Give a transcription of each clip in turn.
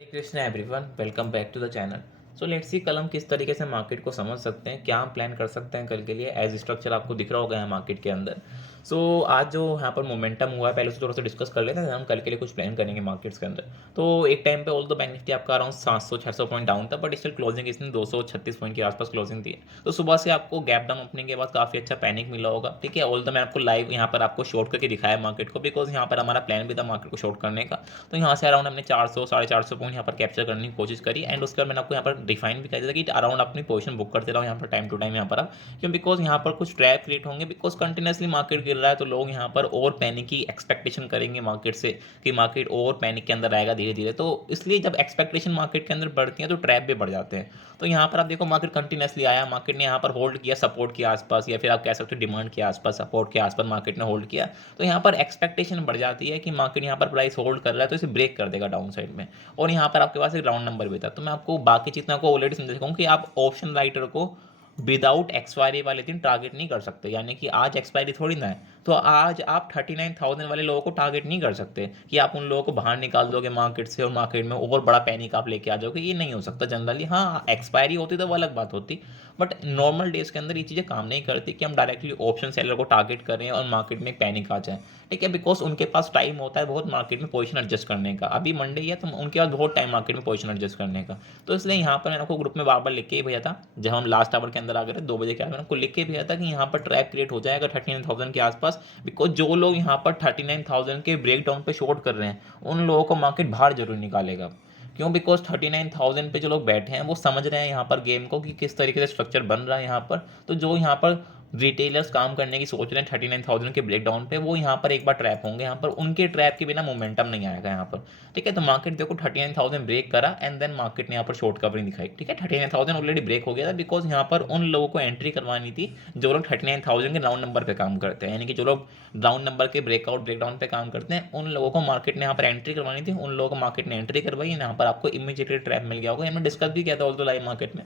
Hare Krishna everyone, welcome back to the channel. So let's see कल हम किस तरीके से मार्केट को समझ सकते हैं, क्या हम प्लान कर सकते हैं कल के लिए। एज स्ट्रक्चर आपको दिख रहा होगा यहाँ मार्केट के अंदर। सो आज जो यहाँ पर मोमेंटम हुआ है पहले से थोड़ा सा डिस्कस कर लेते हैं, हम कल के लिए कुछ प्लान करेंगे मार्केट्स के अंदर। तो एक टाइम पे ऑल द बैंक निफ्टी आपका अराउंड 700-600 पॉइंट डाउन था, बट स्टिल क्लोजिंग इसने 236 पॉइंट के आसपास क्लोजिंग दी है। तो सुबह से आपको गैप डाउन ओपनिंग के बाद काफ़ी अच्छा पैनिक मिला होगा, ठीक है। ऑल द मैं आपको लाइव यहाँ पर आपको शॉर्ट करके दिखाया मार्केट को, बिकॉज यहाँ पर हमारा प्लान भी था मार्केट को शॉर्ट करने का। तो यहाँ से अराउंड हमने 400-450 पॉइंट यहाँ पर कैप्चर करने की कोशिश करी, एंड उसके बाद मैंने आपको यहाँ पर डिफाइन भी कर दिया था कि अराउंड अपनी पोजीशन बुक करते रहो यहाँ पर टाइम टू टाइम यहाँ पर आप, क्यों, बिकॉज यहाँ पर कुछ ट्रैप क्रिएट होंगे, बिकॉज कंटिन्यूसली मार्केट गिर रहा है तो लोग यहाँ पर और पैनिक की एक्सपेक्टेशन करेंगे मार्केट से कि मार्केट और पैनिक के अंदर आएगा धीरे धीरे। तो इसलिए जब एक्सपेक्टेशन मार्केट के अंदर बढ़ती है तो ट्रैप भी बढ़ जाते हैं। तो यहाँ पर आप देखो मार्केट कंटिन्यूसली आया, मार्केट ने यहाँ पर होल्ड किया सपोर्ट के आसपास, या फिर आप कह सकते हो डिमांड के आसपास, सपोर्ट के आसपास मार्केट ने होल्ड किया। तो यहाँ पर एक्सपेक्टेशन बढ़ जाती है कि मार्केट यहाँ पर प्राइस होल्ड कर रहा है तो इसे ब्रेक कर देगा डाउन साइड में। और यहाँ पर आपके पास एक राउंड नंबर भी था। तो मैं आपको बाकी चीज़ आपको ऑलरेडी समझा चुका हूँ कि आप ऑप्शन राइटर को विदाउट एक्सपायरी वाले दिन टारगेट नहीं कर सकते, यानी कि आज एक्सपायरी थोड़ी ना है, तो आज आप 39,000 वाले लोगों को टारगेट नहीं कर सकते कि आप उन लोगों को बाहर निकाल दोगे मार्केट से और मार्केट में और बड़ा पैनिक आप लेके आ जाओगे। ये नहीं हो सकता जनरली। हाँ, एक्सपायरी होती तो वो अलग बात होती, बट नॉर्मल डेज के अंदर ये चीज़ें काम नहीं करती कि हम डायरेक्टली ऑप्शन सेलर को टारगेट करें और मार्केट में पैनिक आ जाए, ठीक है। बिकॉज उनके पास टाइम होता है बहुत मार्केट में पोजीशन एडजस्ट करने का। अभी मंडे है तो उनके पास बहुत टाइम मार्केट में पोजीशन एडजस्ट करने का। तो इसलिए यहाँ पर मैंने आपको ग्रुप में बार बार लिख के ही भेजा था, जब हम लास्ट आवर के अंदर आ गए थे 2 बजे के आस मैंने आपको लिख के भेजा था कि यहाँ पर ट्रैप क्रिएट हो जाएगा 39,000 के आसपास। बिकॉज जो लोग यहाँ पर 39,000 के ब्रेक डाउन पे शॉर्ट कर रहे हैं उन लोगों को मार्केट बाहर जरूर निकालेगा। क्यों, बिकॉज 39,000 पे जो लोग बैठे हैं वो समझ रहे हैं यहाँ पर गेम को कि किस तरीके से स्ट्रक्चर बन रहा है यहाँ पर। तो जो यहाँ पर रिटेलर्स काम करने की सोच रहे हैं 39,000 के ब्रेक डाउन पे, वो यहाँ पर एक बार ट्रैप होंगे, यहाँ पर उनके ट्रैप के बिना मोमेंटम नहीं आएगा यहाँ पर, ठीक है। तो मार्केट देखो 39,000 ब्रेक करा एंड देन मार्केट ने यहाँ पर शॉर्ट कवरिंग दिखाई, ठीक है। 39,000 ऑलरेडी ब्रेक हो गया था, बिकॉज यहाँ पर उन लोगों को एंट्री करवानी थी जो लोग 39,000 के राउंड नंबर पे काम करते हैं, यानी कि जो लोग राउंड नंबर के ब्रेकआउट ब्रेकडाउन पे काम करते हैं उन लोगों को मार्केट ने यहाँ पर एंट्री करवानी थी। उन लोगों को मार्केट ने एंट्री करवाई, यहाँ पर आपको इमीडिएटली ट्रैप मिल गया होगा। हमने डिस्कस भी किया था ऑल्सो लाइव मार्केट में,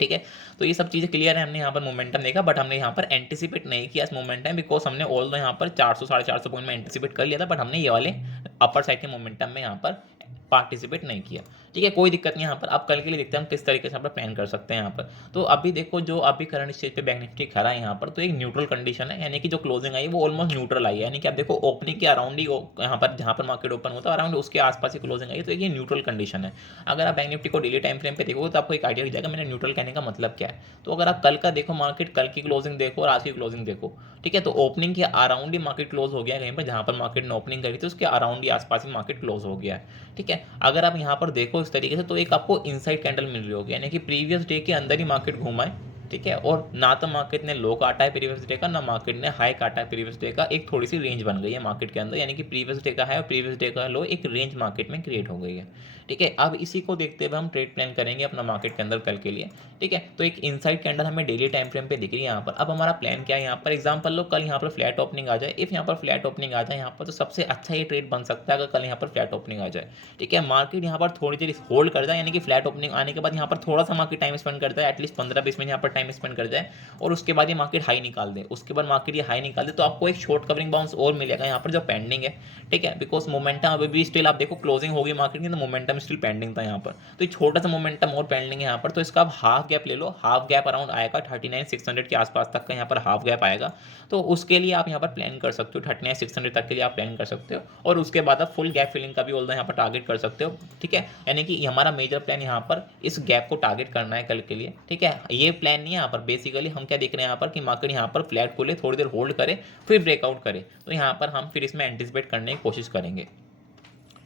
ठीक है। तो ये सब चीज़ें क्लियर है। हमने यहाँ पर मोमेंटम देखा, बट हमने यहाँ पर एंटिसिपेट नहीं किया इस मोमेंटम, बिकॉज हमने ऑल दो यहाँ पर 400-450 पॉइंट में एंटिसिपेट कर लिया था, बट हमने ये वाले अपर साइड के मोमेंटम में यहाँ पर पार्टिसिपेट नहीं किया, ठीक है। कोई दिक्कत नहीं। यहाँ पर आप कल के लिए देखते हैं हम किस तरीके से यहाँ पर प्लान कर सकते हैं यहाँ पर। तो अभी देखो जो अभी करंट स्टेज पे बैंक निफ्टी खड़ा है यहाँ पर, तो एक न्यूट्रल कंडीशन है, यानी कि जो क्लोजिंग आई वो ऑलमोस्ट न्यूट्रल आई है, यानी कि आप देखो ओपनिंग के अराउंड ही यहाँ पर जहाँ पर मार्केट ओपन होता है अराउंड उसके आसपास ही क्लोजिंग आई, तो ये न्यूट्रल कंडीशन है। अगर आप बैंक निफ्टी को डेली टाइम फ्रेम पे देखोगे तो आपको एक आइडिया हो जाएगा मैंने न्यूट्रल कहने का मतलब क्या है। तो अगर आप कल का देखो मार्केट, कल की क्लोजिंग देखो और आज की क्लोजिंग देखो, ठीक है, तो ओपनिंग के अराउंड ही मार्केट क्लोज हो गया है, कहीं पर जहाँ पर मार्केट ने ओपनिंग करी थी उसके अराउंड ही आसपास ही मार्केट क्लोज हो गया है, ठीक है। अगर आप यहाँ पर देखो इस तरीके से तो एक आपको इनसाइड कैंडल मिल रही होगी, यानी कि प्रीवियस डे के अंदर ही मार्केट घूमा है, ठीक है। और ना तो मार्केट ने लो काटा है प्रीवियस डे का, ना मार्केट ने हाई काटा है प्रीवियस डे का। एक थोड़ी सी रेंज बन गई है मार्केट के अंदर, यानी कि प्रीवियस डे का है और प्रीवियस डे का लो, एक रेंज मार्केट में क्रिएट हो गई है, ठीक है। अब इसी को देखते हुए हम ट्रेड प्लान करेंगे अपना मार्केट के अंदर कल के लिए, ठीक है। तो एक इनसाइड कैंडल हमें डेली टाइम फ्रेम पे दिख रही है यहाँ पर। अब हमारा प्लान क्या है यहाँ पर, एग्जांपल लो कल यहाँ पर फ्लैट ओपनिंग आ जाए, इफ यहाँ पर फ्लैट ओपनिंग आ जाए यहाँ पर तो सबसे अच्छा ये ट्रेड बन सकता है अगर कल यहाँ पर फ्लैट ओपनिंग आ जाए, ठीक है। मार्केट यहाँ पर थोड़ी देर होल्ड कर जाए, यानी कि फ्लैट ओपनिंग आने के बाद यहाँ पर थोड़ा सा मार्केट टाइम स्पेंड करता है, एटलीस्ट 15-20 मिनट यहाँ पर टाइम स्पेंड कर जाए, और उसके बाद ये मार्केट हाई निकाल दे, उसके बाद मार्केट ये हाई निकाल दे, तो आपको एक शॉर्ट कवरिंग बाउंस और मिलेगा यहाँ पर जो पेंडिंग है, ठीक है। बिकॉज मोमेंटम अभी भी स्टिल आप देखो क्लोजिंग होगी मार्केट की तो मोमेंटम स्टिल पेंडिंग था यहाँ पर, तो छोटा सा मोमेंटम और पेंडिंग है यहाँ पर। तो इसका आप हाफ गैप ले लो, हाफ गैप अराउंड आएगा 39,600 के आसपास तक का यहाँ पर हाफ गैप आएगा। तो उसके लिए आप यहाँ पर प्लान कर सकते हो, 39,600 तक के लिए आप प्लान कर सकते हो, और उसके बाद आप फुल गैप फिलिंग का भी ऑल्दो यहाँ पर टारगेट कर सकते हो, ठीक है। यानी कि हमारा मेजर प्लान यहाँ पर इस गैप को टारगेट करना है कल के लिए, ठीक है। ये प्लान नहीं है यहाँ पर, बेसिकली हम क्या देख रहे हैं यहाँ पर कि मार्केट यहाँ पर फ्लैट खोले, थोड़ी देर होल्ड करे, फिर ब्रेकआउट करे, तो यहाँ पर हम फिर इसमें एंटिसिपेट करने की कोशिश करेंगे,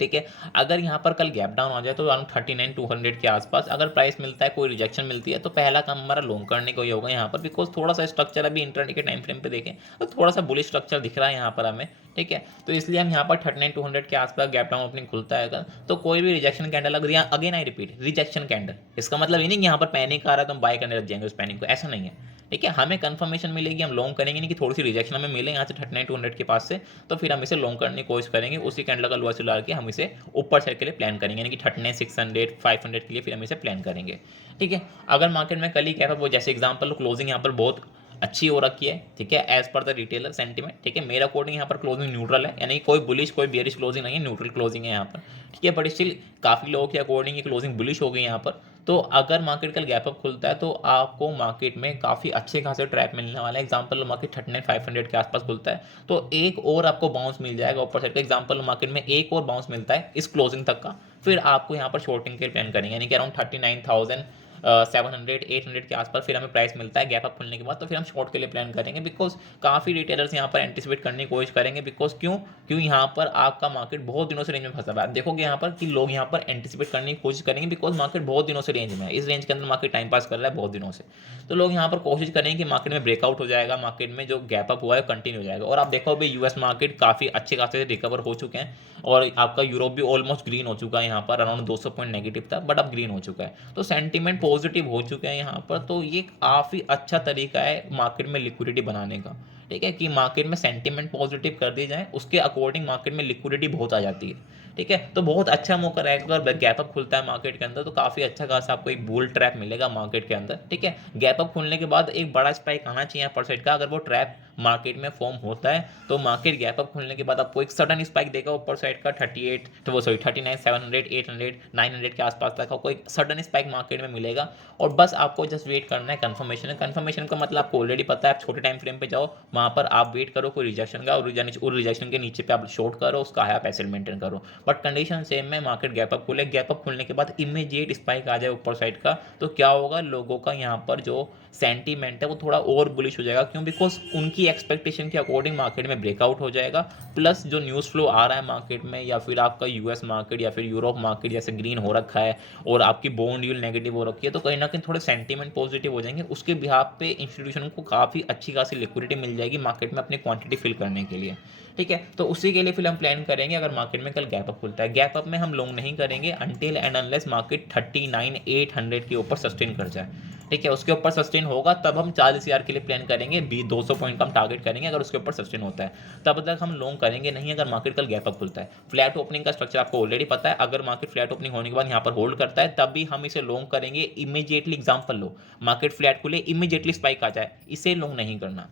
ठीक है। अगर यहाँ पर कल गैप डाउन आ जाए तो अराउंड 39,200 के आसपास अगर प्राइस मिलता है, कोई रिजेक्शन मिलती है, तो पहला काम हमारा लॉन्ग करने को ही होगा यहाँ पर, बिकॉज थोड़ा सा स्ट्रक्चर अभी इंटरडे के टाइम फ्रेम पे देखें तो थोड़ा सा बुलिश स्ट्रक्चर दिख रहा है यहाँ पर हमें, ठीक है। तो इसलिए हम यहाँ पर 39,200 के आसपास गैप डाउन ओपनिंग खुलता है अगर, तो कोई भी रिजेक्शन कैंडल अगर यहाँ again I repeat rejection candle, इसका मतलब ये नहीं कि यहाँ पर पैनिक आ रहा है तो हम बाय करने लग जाएंगे उस पैनिक को, ऐसा नहीं है, ठीक है। हमें कंफर्मेशन मिलेगी, हम लॉन्ग करेंगे नहीं कि थोड़ी सी रिजेक्शन हमें मिले यहाँ से 39,200 के पास से, तो फिर हम इसे लॉन्ग करने की कोशिश करेंगे, उसी कैंडल का लोअर चला के हम इसे ऊपर साइड के लिए प्लान करेंगे, यानी कि 39,600 500 के लिए फिर हम इसे प्लान करेंगे, ठीक है। अगर मार्केट में कल ही क्या था वो, जैसे एग्जांपल क्लोजिंग यहाँ पर बहुत अच्छी हो रखी है, ठीक है, as per the retailer sentiment, ठीक है। मेरे अकॉर्डिंग यहाँ पर क्लोजिंग न्यूट्रल है, यानी कोई बुलिश कोई बेयरिश क्लोजिंग नहीं है, न्यूट्रल क्लोजिंग है यहाँ पर, ठीक है। बट स्टिल काफ़ी लोगों के अकॉर्डिंग ये क्लोजिंग बुलिश हो गई यहाँ पर। तो अगर मार्केट कल गैप अप खुलता है तो आपको मार्केट में काफ़ी अच्छे खासे ट्रैप मिलने वाले हैं। एग्जांपल मार्केट 39,500 के आसपास खुलता है तो एक और आपको बाउंस मिल जाएगा ऊपर साइड का। एग्जांपल मार्केट में एक और बाउंस मिलता है इस क्लोजिंग तक का, फिर आपको यहाँ पर शॉर्टिंग के प्लान करेंगे, यानी कि अराउंड 39,700 800 के आसपास फिर हमें प्राइस मिलता है गैप अप खुलने के बाद, तो फिर हम शॉर्ट के लिए प्लान करेंगे। बिकॉज काफ़ी रिटेलर्स यहाँ पर एंटिसिपेट करने की कोशिश करेंगे। बिकॉज क्यों यहाँ पर आपका मार्केट बहुत दिनों से रेंज में फंसा हुआ है। आप देखोगे यहाँ पर कि लोग यहाँ पर एंटिसिपेट करने की कोशिश करेंगे, बिकॉज मार्केट बहुत दिनों से रेंज में है, इस रेंज के अंदर मार्केट टाइम पास कर रहा है बहुत दिनों से। तो लोग यहाँ पर कोशिश करेंगे कि मार्केट में ब्रेकआउट हो जाएगा, मार्केट में जो गैप अप हुआ है कंटिन्यू हो जाएगा। और आप देखो अभी यूएस मार्केट काफ़ी अच्छे खासे रिकवर हो चुके हैं, और आपका यूरोप भी ऑलमोस्ट ग्रीन हो चुका है, यहाँ पर अराउंड 200 पॉइंट नेगेटिव था बट अब ग्रीन हो चुका है। तो सेंटीमेंट पॉजिटिव हो चुके हैं यहाँ पर। तो ये काफ़ी अच्छा तरीका है मार्केट में लिक्विडिटी बनाने का, ठीक है, कि मार्केट में सेंटीमेंट पॉजिटिव कर दी जाए, उसके अकॉर्डिंग मार्केट में लिक्विडिटी बहुत आ जाती है, ठीक है। तो बहुत अच्छा मौका रहेगा अगर गैप अप खुलता है मार्केट के अंदर, तो काफ़ी अच्छा खासा आपको एक बुल ट्रैप मिलेगा मार्केट के अंदर, ठीक है। गैप अप खुलने के बाद एक बड़ा स्पाइक आना चाहिए पर साइड का। अगर वो ट्रैप मार्केट में फॉर्म होता है तो मार्केट गैप अप खुलने के बाद आपको एक सडन स्पाइक देगा ऊपर साइड का 38 तो वो सॉरी 39,700 800 900 के आसपास तक आपको एक सडन स्पाइक मार्केट में मिलेगा। और बस आपको जस्ट वेट करना है कंफर्मेशन है। कंफर्मेशन का मतलब आपको ऑलरेडी पता है, आप छोटे टाइम फ्रेम पे जाओ, वहाँ पर आप वेट करो कोई रिजेक्शन का, और रिजेक्शन के नीचे पे आप शॉर्ट करो, उसका है आप एसएल मेंटेन करो। बट कंडीशन सेम है, मार्केट गैप अप खुले, गैप अप खुलने के बाद इमीडिएट स्पाइक आ जाए ऊपर साइड का, तो क्या होगा, लोगों का यहाँ पर जो सेंटीमेंट है वो थोड़ा और बुलिश हो जाएगा। क्यों? बिकॉज उनकी एक्सपेक्टेशन के अकॉर्डिंग मार्केट में ब्रेकआउट हो जाएगा। प्लस जो न्यूज़ फ्लो आ रहा है मार्केट में, या फिर आपका यूएस मार्केट या फिर यूरोप मार्केट जैसे ग्रीन हो रखा है और आपकी बॉन्ड यील्ड नेगेटिव हो रखी है, तो कहीं ना कहीं थोड़े सेंटीमेंट पॉजिटिव हो जाएंगे। उसके बिहाफ पे इंस्टीट्यूशन को काफ़ी अच्छी खासी लिक्विडिटी मिल जाएगी मार्केट में अपनी क्वांटिटी फिल करने के लिए, ठीक है। तो उसी के लिए फिर हम प्लान करेंगे अगर मार्केट में कल गैप अप खुलता है। गैप अप में हम लॉन्ग नहीं करेंगे अनटिल एंड अनलेस मार्केट 39,800 के ऊपर सस्टेन कर जाए, ठीक है। उसके ऊपर सस्टेन होगा तब हम 40,000 के लिए प्लान करेंगे, 200 पॉइंट का हम टारगेट करेंगे। अगर उसके ऊपर सस्टेन होता है तब तक हम लॉन्ग करेंगे नहीं, अगर मार्केट कल गैप अप खुलता है। फ्लैट ओपनिंग का स्ट्रक्चर आपको ऑलरेडी पता है, अगर मार्केट फ्लैट ओपनिंग होने के बाद यहाँ पर होल्ड करता है तब भी हम इसे लॉन्ग करेंगे इमीडिएटली। एग्जाम्पल लो, मार्केट फ्लैट खुले इमीडिएटली स्पाइक आ जाए, इसे लॉन्ग नहीं करना।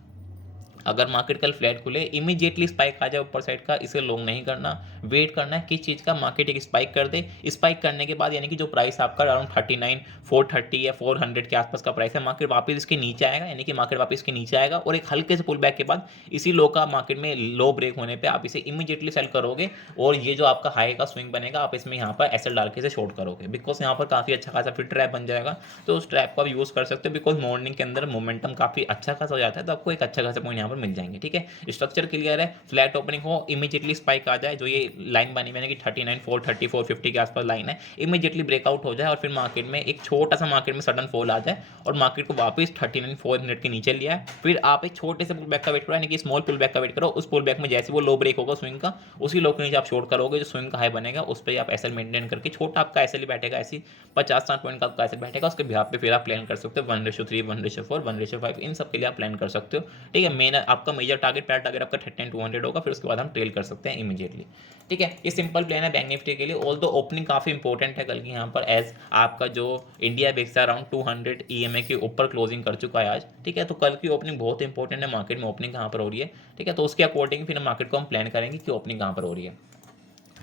अगर मार्केट कल फ्लैट खुले इमीडिएटली स्पाइक आ जाए ऊपर साइड का, इसे लॉन्ग नहीं करना, वेट करना है किस चीज़ का, मार्केट एक स्पाइक कर दे। स्पाइक करने के बाद यानी कि जो प्राइस आपका अराउंड 39,430 या 400 के आसपास का प्राइस है, मार्केट वापस इसके नीचे आएगा, यानी कि मार्केट वापस इसके नीचे आएगा और एक हल्के से पुल बैक के बाद इसी लो का मार्केट में लो ब्रेक होने पर आप इसे इमीडिएटली सेल करोगे, और ये जो आपका हाई का स्विंग बनेगा आप इसमें यहाँ पर एसएल डाल के इसे शॉर्ट करोगे। बिकॉज यहाँ पर काफ़ी अच्छा खासा फिर ट्रैप बन जाएगा, तो उस ट्रैप को आप यूज़ कर सकते हो। बिकॉज मॉर्निंग के अंदर मोमेंटम काफ़ी अच्छा खासा हो जाता है, तो आपको एक अच्छा खासा पॉइंट यहाँ पर मिल जाएंगे, ठीक है। स्ट्रक्चर क्लियर है, फ्लैट ओपनिंग हो इमीडिएटली स्पाइक आ जाए, जो ये लाइन बनी मैंने कि 39,430 450 के आसपास लाइन है, इमीडिएटली ब्रेकआउट हो जाए और फिर मार्केट में एक छोटा सा मार्केट में सडन फॉल आ जाए और मार्केट को वापस 39,400 के नीचे लिया है। फिर आप एक छोटे से पुल बैक का वेट करो, यानी कि स्मॉल पुल बैक का वेट करो। उस पुल बैक में जैसे वो लो ब्रेक होगा स्विंग का, उसी लो के नीचे आप शॉर्ट करोगे, जो स्विंग का हाई बनेगा उस पर आप एसएल मेंटेन करके, छोटा आपका एसएल ही बैठेगा, ऐसी 50-60 पॉइंट का आपका एसएल बैठेगा, उसके बिहाफ पे फिर आप प्लान कर सकते हो 1:3 1:4 1:5 इन सब के लिए आप प्लान कर सकते हो, ठीक है। मेन आपका मेजर टारगेट पैर टारगेट आपका 39,200 होगा, फिर उसके बाद हम ट्रेल कर सकते हैं इमीडिएटली, ठीक है। ये सिंपल प्लान है बैंक निफ्टी के लिए। ऑल दो ओपनिंग काफ़ी इंपॉर्टेंट है कल की यहाँ पर, एज आपका जो इंडिया बेक्स अराउंड 200 ईएमए के ऊपर क्लोजिंग कर चुका है आज, ठीक है। तो कल की ओपनिंग बहुत इंपॉर्टेंट है, मार्केट में ओपनिंग कहाँ पर हो रही है, ठीक है। तो उसके अकॉर्डिंग फिर मार्केट को हम प्लान करेंगे कि ओपनिंग कहाँ पर हो रही है।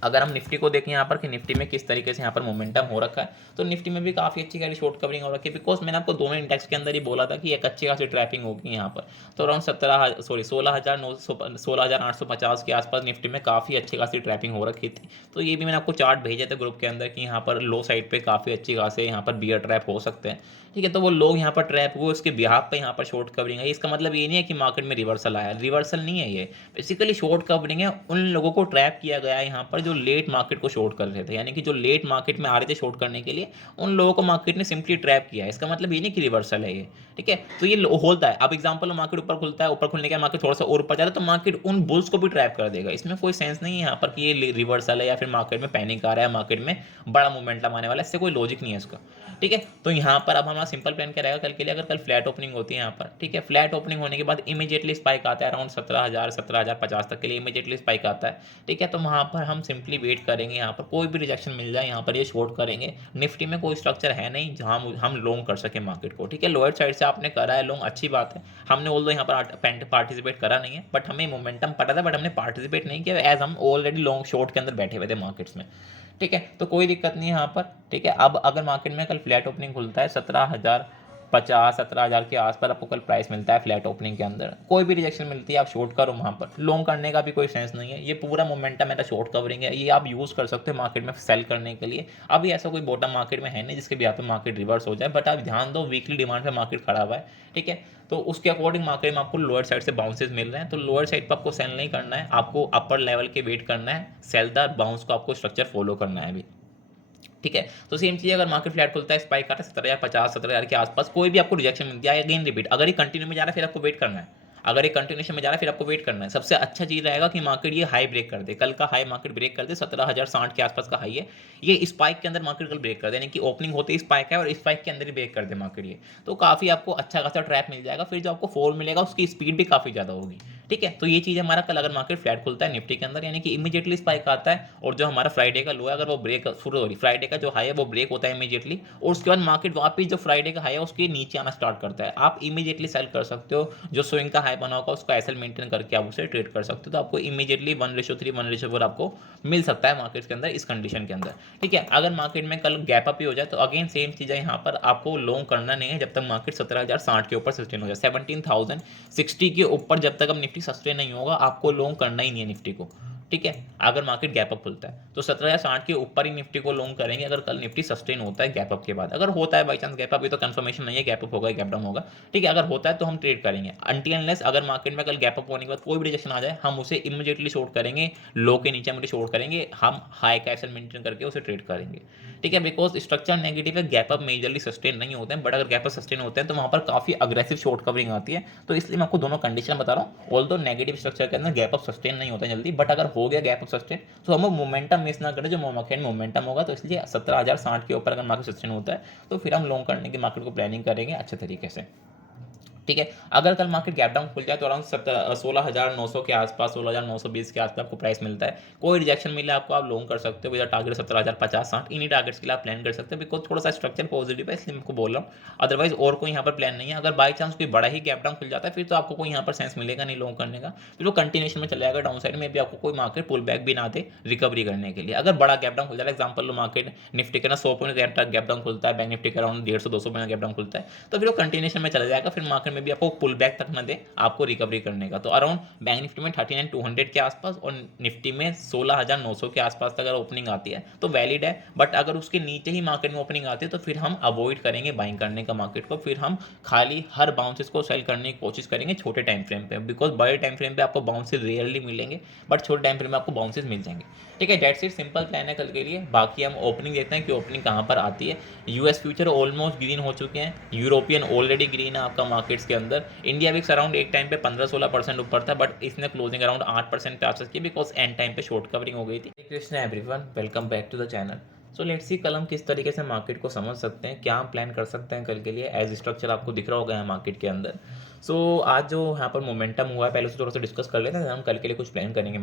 अगर हम निफ्टी को देखें यहाँ पर कि निफ्टी में किस तरीके से यहाँ पर मोमेंटम हो रखा है, तो निफ्टी में भी काफ़ी अच्छी खासी शॉर्ट कवरिंग हो रखी है। बिकॉज मैंने आपको दोनों इंडेक्स के अंदर ही बोला था कि एक अच्छी खासी ट्रैपिंग होगी यहाँ पर, तो अराउंड 16,850 के आसपास निफ्टी में काफ़ी अच्छी खासी ट्रैपिंग हो रखी थी। तो ये भी मैंने आपको चार्ट भेजे थे ग्रुप के अंदर कि यहाँ पर लो साइड पर काफ़ी अच्छी खासे यहाँ पर बियर ट्रैप हो सकते हैं, ठीक है। तो वो लोग यहाँ पर ट्रैप हुए, उसके बिहाफ पे यहाँ पर शॉर्ट कवरिंग है। इसका मतलब ये नहीं है कि मार्केट में रिवर्सल आया, रिवर्सल नहीं है, ये बेसिकली शॉर्ट कवरिंग है। उन लोगों को ट्रैप किया गया है यहाँ पर जो लेट मार्केट को शॉर्ट कर रहे थे, यानी कि जो लेट मार्केट में आ रहे थे शॉर्ट करने के लिए, उन लोगों को मार्केट ने सिंपली ट्रैप किया है। इसका मतलब ये नहीं कि रिवर्सल है ये, ठीक है। तो ये होता है। अब एग्जांपल, मार्केट ऊपर खुलता है, ऊपर खुलने के बाद मार्केट थोड़ा सा और ऊपर जा रहा है, तो मार्केट उन बुल्स को भी ट्रैप कर देगा। इसमें कोई सेंस नहीं है यहाँ पर कि ये रिवर्सल है या फिर मार्केट में पैनिक आ रहा है, मार्केट में बड़ा मोमेंटम आने वाला है, इससे कोई लॉजिक नहीं है इसका, ठीक है। तो यहाँ पर अब हमारा सिंपल प्लान क्या रहेगा कल के लिए, अगर कल फ्लैट ओपनिंग होती है यहाँ पर, ठीक है, फ्लैट ओपनिंग होने के बाद इमीडिएटली स्पाइक आता है अराउंड 17,000 17,050 तक के लिए इमीडिएटली स्पाइक आता है, ठीक है। तो वहाँ पर हम सिंपली वेट करेंगे, यहाँ पर कोई भी रिजेक्शन मिल जाए यहाँ पर ये शॉर्ट करेंगे। निफ्टी में कोई स्ट्रक्चर है नहीं जहाँ हम लॉन्ग कर सके मार्केट को, ठीक है। लोअर साइड से आपने करा है लॉन्ग, अच्छी बात है। हमने ऑल्दो यहाँ पर पार्टिसिपेट करा नहीं है, बट हमें मोमेंटम पता था, बट हमने पार्टिसिपेट नहीं किया एज हम ऑलरेडी लॉन्ग शॉर्ट के अंदर बैठे हुए थे मार्केट्स में, ठीक है। तो कोई दिक्कत नहीं है यहाँ पर, ठीक है। अब अगर मार्केट में कल फ्लैट ओपनिंग खुलता है 17,050 17,000 के आसपास आपको कल प्राइस मिलता है फ्लैट ओपनिंग के अंदर, कोई भी रिजेक्शन मिलती है आप शॉर्ट करो, वहाँ पर लॉन्ग करने का भी कोई सेंस नहीं है। ये पूरा मोमेंटम मेरा शॉर्ट कवरिंग है, ये आप यूज़ कर सकते हो मार्केट में सेल करने के लिए। अभी ऐसा कोई बॉटम मार्केट में है नहीं जिसके भी यहाँ पे मार्केट रिवर्स हो जाए, बट आप ध्यान दो वीकली डिमांड पे मार्केट खड़ा हुआ है, ठीक है। तो उसके अकॉर्डिंग मार्केट में आपको लोअर साइड से बाउंसेस मिल रहे हैं, तो लोअर साइड पर आपको सेल नहीं करना है, आपको अपर लेवल के वेट करना है, सेलदार बाउंस को आपको स्ट्रक्चर फॉलो करना है अभी, ठीक है। तो सेम चीज़ अगर मार्केट फ्लैट खुलता है, स्पाइक आता है 17,050 17,000 के आसपास, कोई भी आपको रिजेक्शन मिलती है, अगेन रिपीट, अगर ये कंटिन्यू में जा रहा है फिर आपको वेट करना है, अगर ये कंटिन्यूशन में जा रहा है फिर आपको वेट करना है। सबसे अच्छा चीज़ रहेगा कि मार्केट ये हाई ब्रेक कर दे, कल का हाई मार्केट ब्रेक कर दे, 17,060 के आसपास का हाई है, ये स्पाइक के अंदर मार्केट कल ब्रेक कर दे, यानी कि ओपनिंग होते ही स्पाइक है और स्पाइक के अंदर ही ब्रेक कर दे मार्केट ये, तो काफ़ी आपको अच्छा खासा ट्रैप मिल जाएगा। फिर जो आपको फॉल मिलेगा उसकी स्पीड भी काफ़ी ज़्यादा होगी, ठीक है। तो ये चीज़ हमारा कल अगर मार्केट फ्लैट खुलता है निफ्टी के अंदर, यानी कि इमीडिएटली स्पाइक आता है, और जो हमारा फ्राइडे का लो है अगर वो ब्रेक सॉरी फ्राइडे का जो हाई है वो ब्रेक होता है इमीडिएटली, और उसके बाद मार्केट वापस जो फ्राइडे का हाई है उसके नीचे आना स्टार्ट करता है, आप इमीडिएटली सेल कर सकते हो। जो स्विंग का हाई बना होगा उसको एसएल मेंटेन करके आप उसे ट्रेड कर सकते हो, तो आपको इमीडिएटली 1:3 1:4 आपको मिल सकता है मार्केट के अंदर इस कंडीशन के अंदर, ठीक है। अगर मार्केट में कल गैप अप ही हो जाए तो अगेन सेम चीज़ है, यहाँ पर आपको लॉन्ग करना नहीं है जब तक मार्केट 17,060 के ऊपर सस्टेन हो जाए, 17,060 के ऊपर जब तक अब निफ्टी सस्टेन नहीं होगा आपको लॉन्ग करना ही नहीं है निफ्टी को, ठीक है। अगर मार्केट गैप अप खुलता है तो 17,060 के ऊपर ही निफ्टी को लॉन्ग करेंगे अगर कल निफ्टी सस्टेन होता है गैप अप के बाद। अगर होता है बाई चांस गैप अप, ये तो कंफर्मेशन नहीं है गैप अप होगा गैप डाउन होगा, ठीक है। अगर होता है तो हम ट्रेड करेंगे, अनटिल अनलेस अगर मार्केट में कल गैप अप होने के बाद कोई भी रिजेक्शन आ जाए हम उसे इमीडिएटली शॉर्ट करेंगे, लो के नीचे हम शॉर्ट करेंगे, हम हाई का एसएल मेंटेन करके उसे ट्रेड करेंगे, ठीक है। बिकॉज स्ट्रक्चर नेगेटिव है, गैप अप मेजरली सस्टेन नहीं होते हैं, बट अगर गैप अप सस्टेन होते हैं तो वहाँ पर काफ़ी अग्रेसिव शॉर्ट कवरिंग आती है, तो इसलिए मैं आपको दोनों कंडीशन बता रहा हूँ। ऑल्दो नेगेटिव स्ट्रक्चर के अंदर गैप अप सस्टेन नहीं होता है जल्दी, बट अगर हो गया गैप अप सस्टेन तो हम मोमेंटम मिस ना करें, जो मार्केट मोमेंटम होगा, तो इसलिए 17,060 के ऊपर अगर मार्केट सस्टेन होता है तो फिर हम लॉन्ग करने की मार्केट को प्लानिंग करेंगे अच्छे तरीके से, ठीक है। अगर कल मार्केट गैप डाउन खुल जाए तो अराउंड 16,900 के आसपास 16,920 के आसपास आपको प्राइस मिलता है, कोई रिजेक्शन मिले आपको आप लॉन्ग कर सकते हो, विद टारगेट 17,050 60, इन्हीं टारगेट्स के लिए आप प्लान कर सकते हो, बिकॉज थोड़ा सा स्ट्रक्चर पॉजिटिव है इसलिए मैं आपको बोल रहा हूँ, अदरवाइज और कोई यहाँ पर प्लान नहीं है। अगर बाई चांस कोई बड़ा ही गैप डाउन खुल जाता है फिर तो आपको कोई यहाँ पर सेंस मिलेगा नहीं लॉन्ग करने का, फिर वो कंटिन्यूशन में चले जाएगा डाउन साइड में भी, आपको कोई मार्केट पुल बैक भी ना दे रिकवरी करने के लिए। अगर बड़ा गैप डाउन खुल जाता है, एग्जाम्पल लो मार्केट निफ्टी का ना 100 पॉइंट गैप डाउन खुलता है, बैंक निफ्टी का अराउंड 150-200 पॉइंट गैप डाउन खुलता है, तो फिर वो कंटिन्यूशन में चला जाएगा, फिर मार्केट में भी आपको पुल बैक तक न दे आपको रिकवरी करने का। तो अराउंड बैंक निफ्टी में 39,200 के आसपास और निफ्टी में 16,900 के आसपास तक अगर ओपनिंग आती है तो वैलिड है, बट अगर उसके नीचे ही मार्केट में ओपनिंग आती है तो फिर हम अवॉइड करेंगे बाइंग करने का मार्केट को, फिर हम खाली हर बाउंसेस को सेल करने की कोशिश करेंगे छोटे टाइम फ्रेम पे, बिकॉज बड़े टाइम फ्रेम पे आपको बाउंसेस रियरली मिलेंगे, बट छोटे टाइम फ्रेम में आपको बाउंसेस मिल जाएंगे, ठीक है। डेट्स इट, सिंपल प्लान है कल के लिए। बाकी हम ओपनिंग देखते हैं कि ओपनिंग कहाँ पर आती है। यूएस फ्यूचर ऑलमोस्ट ग्रीन हो चुके हैं, यूरोपियन ऑलरेडी ग्रीन है आपका मार्केट्स के अंदर, इंडिया विक्स अराउंड एक टाइम पे 15-16% ऊपर था, बट इसने क्लोजिंग अराउंड 8% पे आ सकती है, बिकॉज एंड टाइम पे शॉर्ट कवरिंग हो गई थी। Krishna everyone, welcome back to the channel. So let's see कल हम किस तरीके से मार्केट को समझ सकते हैं, क्या हम प्लान कर सकते हैं कल के लिए, एज स्ट्रक्चर आपको दिख रहा होगा है मार्केट के अंदर। सो आज जो यहाँ पर मोमेंटम हुआ है पहले से थोड़ा सा डिस्कस कर लेते हैं, हम कल के लिए कुछ प्लान करेंगे।